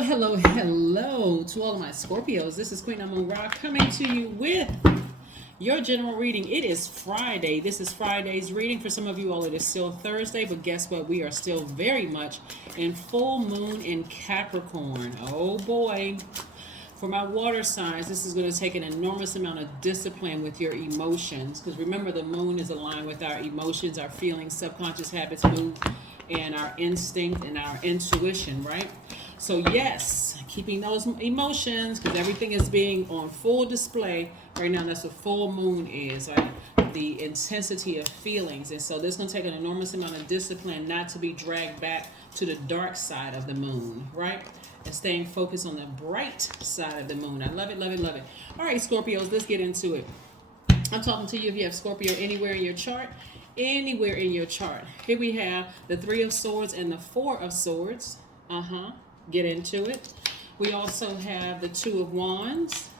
Hello to all of my Scorpios. This is Queen Amun Ra coming to you with your general reading. It is Friday. This is Friday's reading. For some of you all, it is still Thursday, but guess what? We are still very much in full moon in Capricorn. Oh boy. For my water signs, this is going to take an enormous amount of discipline with your emotions. Because remember, the moon is aligned with our emotions, our feelings, subconscious habits, mood, and our instinct and our intuition, right? So yes, keeping those emotions, because everything is being on full display right now. That's what full moon is, right? The intensity of feelings. And so this is going to take an enormous amount of discipline not to be dragged back to the dark side of the moon, right? And staying focused on the bright side of the moon. I love it, love it, love it. All right, Scorpios, let's get into it. I'm talking to you if you have Scorpio anywhere in your chart. Anywhere in your chart. Here we have the Three of Swords and the Four of Swords. Get into it. We also have the Two of Wands.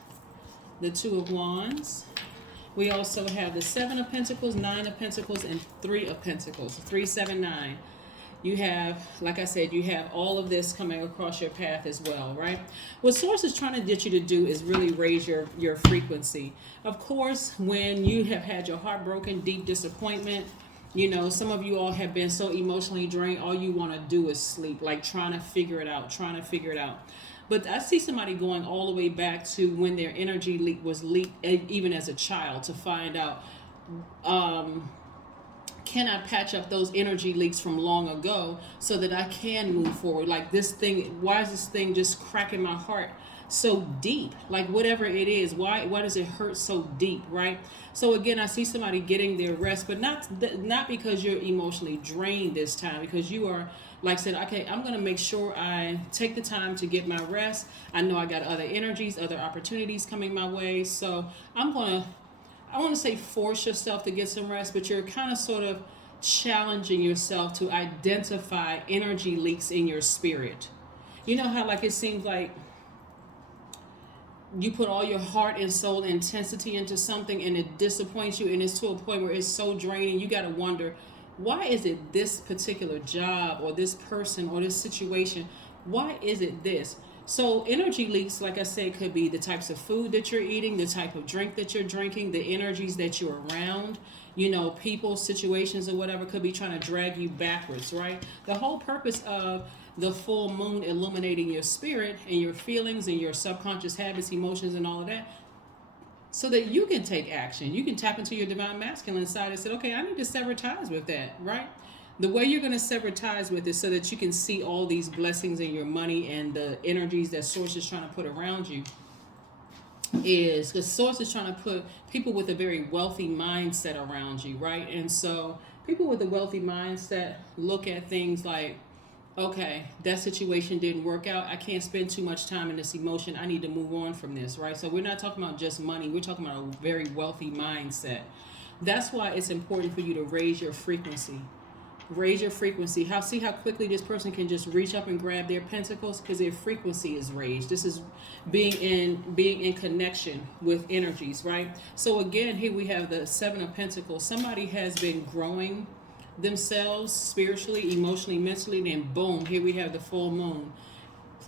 The Two of Wands. We also have the Seven of Pentacles, Nine of Pentacles, and Three of Pentacles. 379. You have, like I said, you have all of this coming across your path as well, right? What Source is trying to get you to do is really raise your frequency. Of course, when you have had your heart broken, deep disappointment, you know, some of you all have been so emotionally drained, all you want to do is sleep, like trying to figure it out. But I see somebody going all the way back to when their energy was leaked, even as a child, to find out, can I patch up those energy leaks from long ago so that I can move forward? Like this thing, why is this thing just cracking my heart so deep? Like whatever it is, why does it hurt so deep, right? So again, I see somebody getting their rest, but not because you're emotionally drained this time, because you are, like I said, okay, I'm going to make sure I take the time to get my rest. I know I got other energies, other opportunities coming my way, so I want to say force yourself to get some rest, but you're kind of sort of challenging yourself to identify energy leaks in your spirit. You know how like it seems like you put all your heart and soul intensity into something and it disappoints you, and it's to a point where it's so draining, you got to wonder, why is it this particular job or this person or this situation? Why is it this? So energy leaks, like I said, could be the types of food that you're eating, the type of drink that you're drinking, the energies that you're around, you know, people, situations, or whatever could be trying to drag you backwards, right? The whole purpose of the full moon illuminating your spirit and your feelings and your subconscious habits, emotions, and all of that, so that you can take action. You can tap into your divine masculine side and say, okay, I need to sever ties with that, right? The way you're going to sever ties with it so that you can see all these blessings in your money and the energies that Source is trying to put around you is because Source is trying to put people with a very wealthy mindset around you, right? And so people with a wealthy mindset look at things like, okay, that situation didn't work out. I can't spend too much time in this emotion. I need to move on from this, right? So we're not talking about just money. We're talking about a very wealthy mindset. That's why it's important for you to raise your frequency. Raise your frequency. See how quickly this person can just reach up and grab their pentacles, because their frequency is raised. This is being in connection with energies, right? So again, here we have the Seven of Pentacles. Somebody has been growing themselves spiritually, emotionally, mentally, then boom, here we have the full moon,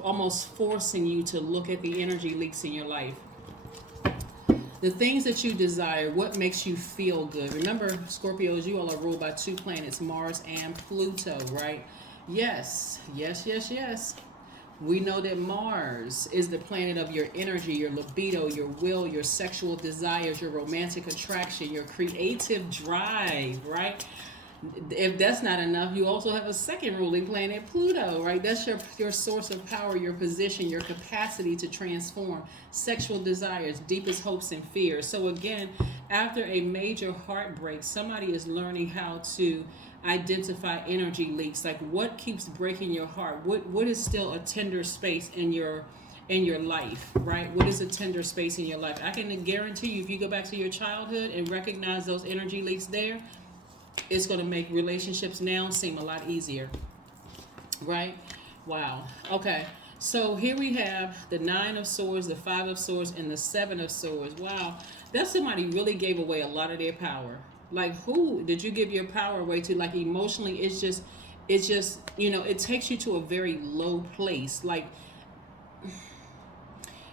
almost forcing you to look at the energy leaks in your life. The things that you desire, what makes you feel good. Remember, Scorpios, you all are ruled by two planets, Mars and Pluto, right? Yes. We know that Mars is the planet of your energy, your libido, your will, your sexual desires, your romantic attraction, your creative drive, right? If that's not enough, you also have a second ruling planet, Pluto, right? That's your source of power, your position, your capacity to transform, sexual desires, deepest hopes and fears. So again, after a major heartbreak, somebody is learning how to identify energy leaks. Like what keeps breaking your heart? What is still a tender space in your life, right? What is a tender space in your life? I can guarantee you, if you go back to your childhood and recognize those energy leaks there, it's going to make relationships now seem a lot easier, right? Wow. Okay. So here we have the Nine of Swords, the Five of Swords, and the Seven of Swords. Wow. That somebody really gave away a lot of their power. Like, who did you give your power away to? Like, emotionally, it's just, you know, it takes you to a very low place. Like,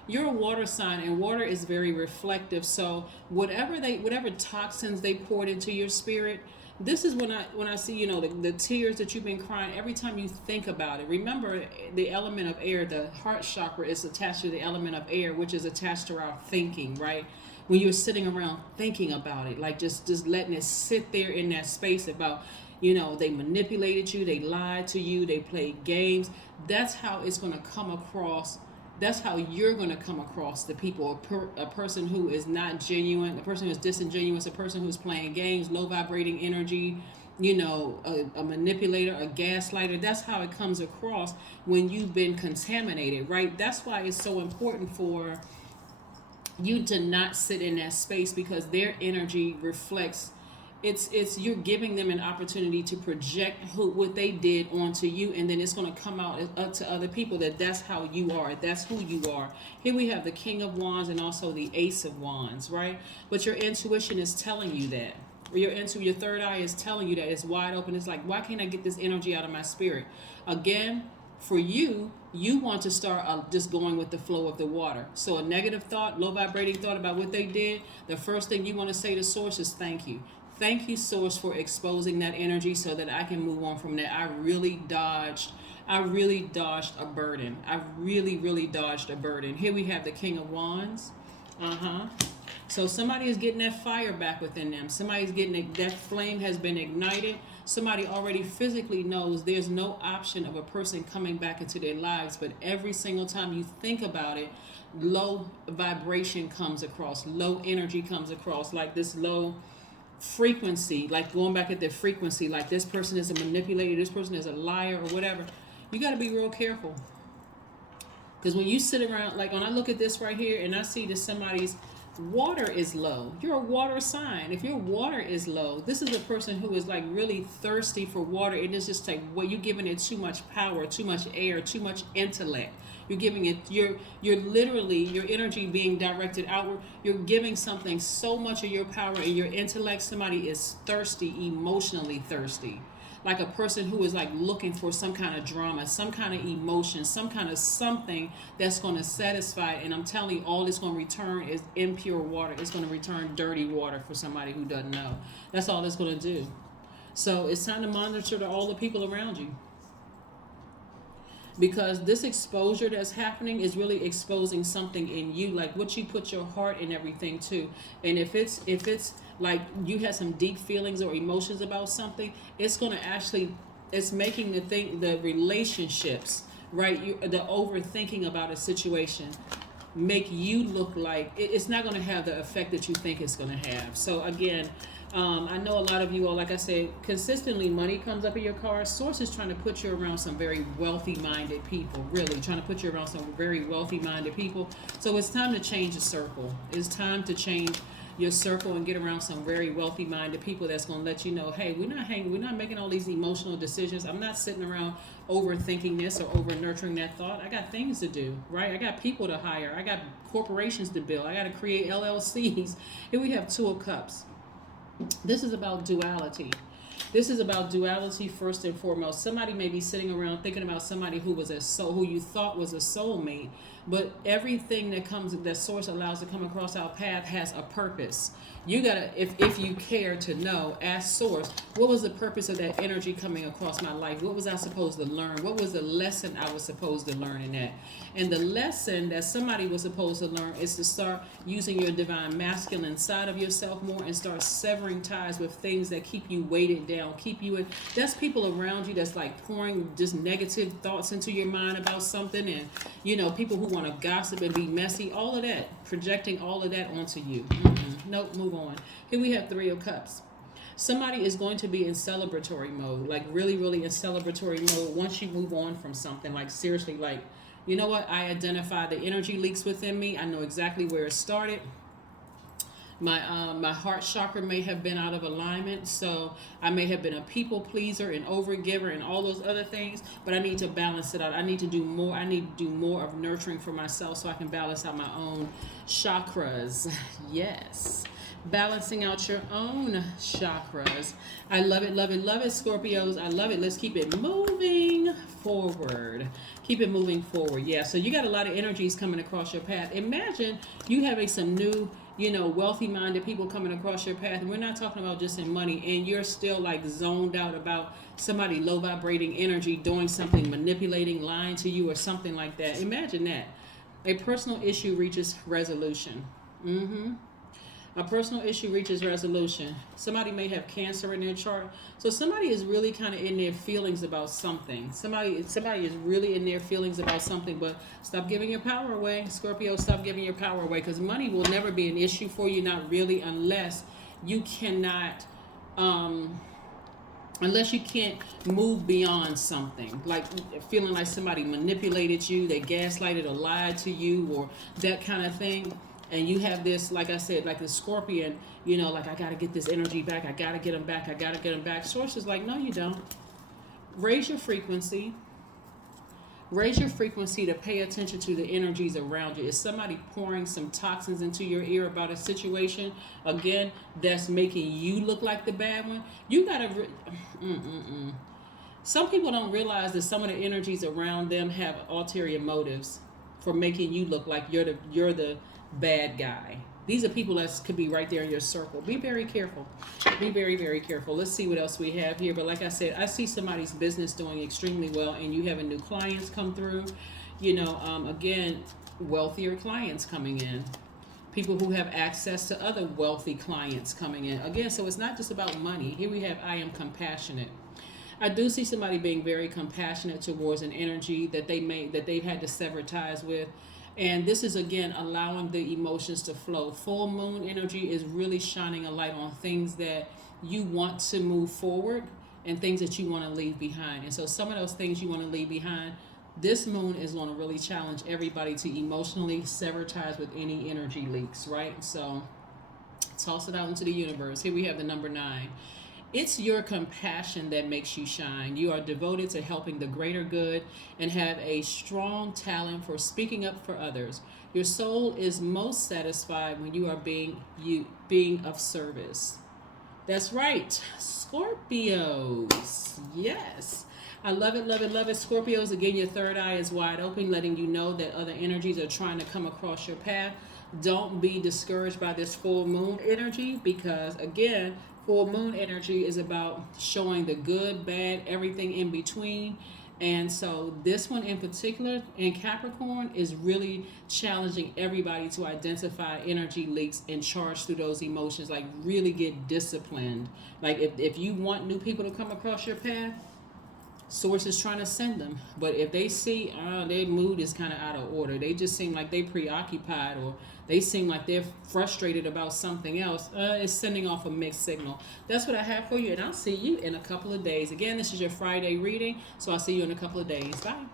you're a water sign, and water is very reflective. So whatever toxins they poured into your spirit, this is when I see, the tears that you've been crying every time you think about it. Remember, the element of air, the heart chakra, is attached to the element of air, which is attached to our thinking, right? When you're sitting around thinking about it, like just letting it sit there in that space about, they manipulated you, they lied to you, they played games. That's how it's going to come across. That's how you're going to come across the people. A person who is not genuine, a person who's disingenuous, a person who's playing games, low vibrating energy, a manipulator, a gaslighter. That's how it comes across when you've been contaminated, right? That's why it's so important for you to not sit in that space, because their energy reflects. It's you're giving them an opportunity to project what they did onto you, and then it's going to come out up to other people that's how you are, that's who you are. Here we have the King of Wands and also the Ace of Wands, right? But your intuition is telling you that. Your third eye is telling you that it's wide open. It's like, why can't I get this energy out of my spirit? Again, for you want to start just going with the flow of the water. So a negative thought, low vibrating thought about what they did, the first thing you want to say to Source is thank you. Thank you, Source, for exposing that energy so that I can move on from that. I really dodged a burden. I really dodged a burden. Here we have the King of Wands. So somebody is getting that fire back within them. Somebody's getting that flame has been ignited. Somebody already physically knows there's no option of a person coming back into their lives. But every single time you think about it, low vibration comes across. Low energy comes across, like this low frequency, like going back at their frequency, like this person is a manipulator, this person is a liar, or whatever. You got to be real careful, because when you sit around, like when I look at this right here and I see that somebody's water is low, you're a water sign. If your water is low, this is a person who is like really thirsty for water, and it's just like, well, you're giving it too much power, too much air, too much intellect. You're giving it, you're literally, your energy being directed outward. You're giving something so much of your power and your intellect. Somebody is thirsty, emotionally thirsty. Like a person who is like looking for some kind of drama, some kind of emotion, some kind of something that's going to satisfy. And I'm telling you, all it's going to return is impure water. It's going to return dirty water for somebody who doesn't know. That's all it's going to do. So it's time to monitor all the people around you, because this exposure that's happening is really exposing something in you, like what you put your heart and everything to. And if it's like you had some deep feelings or emotions about something, it's going to actually, it's making the relationships, right, the overthinking about a situation make you look like it's not going to have the effect that you think it's going to have. So again, I know a lot of you all, like I said, consistently money comes up in your car. Source is trying to put you around some very wealthy-minded people, really trying to put you around some very wealthy-minded people. So it's time to change the circle. It's time to change your circle and get around some very wealthy-minded people that's going to let you know, hey, we're not making all these emotional decisions. I'm not sitting around overthinking this or over nurturing that thought. I got things to do, right? I got people to hire. I got corporations to build. I got to create LLCs. Here we have Two of Cups. This is about duality. This is about duality first and foremost. Somebody may be sitting around thinking about somebody who was who you thought was a soulmate, but everything that Source allows to come across our path has a purpose. You gotta, if you care to know, ask Source, what was the purpose of that energy coming across my life? What was I supposed to learn? What was the lesson I was supposed to learn in that? And the lesson that somebody was supposed to learn is to start using your divine masculine side of yourself more and start severing ties with things that keep you weighted down, keep you in. That's people around you that's like pouring just negative thoughts into your mind about something, and people who want to gossip and be messy, all of that, projecting all of that onto you. Nope, move on. Here we have Three of Cups. Somebody is going to be in celebratory mode, like really in celebratory mode once you move on from something. Like seriously, like, you know what? I identify the energy leaks within me. I know exactly where it started. My heart chakra may have been out of alignment, so I may have been a people pleaser and overgiver and all those other things, but I need to balance it out. I need to do more. I need to do more of nurturing for myself so I can balance out my own chakras. Yes. Balancing out your own chakras. I love it, Scorpios. I love it. Let's keep it moving forward. Keep it moving forward. Yeah. So you got a lot of energies coming across your path. Imagine you having some new, wealthy minded people coming across your path. And we're not talking about just in money. And you're still like zoned out about somebody low vibrating energy doing something, manipulating, lying to you or something like that. Imagine that. A personal issue reaches resolution. A personal issue reaches resolution. Somebody may have cancer in their chart. So somebody is really kind of in their feelings about something. Somebody is really in their feelings about something, but stop giving your power away. Scorpio, stop giving your power away, because money will never be an issue for you, not really, unless you cannot unless you can't move beyond something, like feeling like somebody manipulated you, they gaslighted or lied to you, or that kind of thing. And you have this, like I said, like the Scorpion, like I got to get this energy back. I got to get them back. I got to get them back. Source is like, no, you don't. Raise your frequency. Raise your frequency to pay attention to the energies around you. Is somebody pouring some toxins into your ear about a situation, again, that's making you look like the bad one? You got to... Some people don't realize that some of the energies around them have ulterior motives for making you look like you're the bad guy. These are people that could be right there in your circle. Be very careful. Be very, very careful. Let's see what else we have here. But like I said, I see somebody's business doing extremely well, and you having new clients come through. Again, wealthier clients coming in. People who have access to other wealthy clients coming in. Again, so it's not just about money. Here we have, I am compassionate. I do see somebody being very compassionate towards an energy that they've had to sever ties with. And this is, again, allowing the emotions to flow. Full moon energy is really shining a light on things that you want to move forward and things that you want to leave behind. And so some of those things you want to leave behind, this moon is going to really challenge everybody to emotionally sever ties with any energy leaks, right? So toss it out into the universe. Here we have the number 9. It's your compassion that makes you shine. You are devoted to helping the greater good and have a strong talent for speaking up for others. Your soul is most satisfied when you are being of service. That's right, Scorpios. Yes. I love it, love it, love it. Scorpios, again, your third eye is wide open, letting you know that other energies are trying to come across your path. Don't be discouraged by this full moon energy, because, again, full moon energy is about showing the good, bad, everything in between. And so this one in particular in Capricorn is really challenging everybody to identify energy leaks and charge through those emotions, like really get disciplined. Like if you want new people to come across your path, Source is trying to send them. But if they see their mood is kind of out of order, they just seem like they preoccupied, or they seem like they're frustrated about something else, it's sending off a mixed signal. That's what I have for you, and I'll see you in a couple of days. Again, this is your Friday reading, so I'll see you in a couple of days. Bye.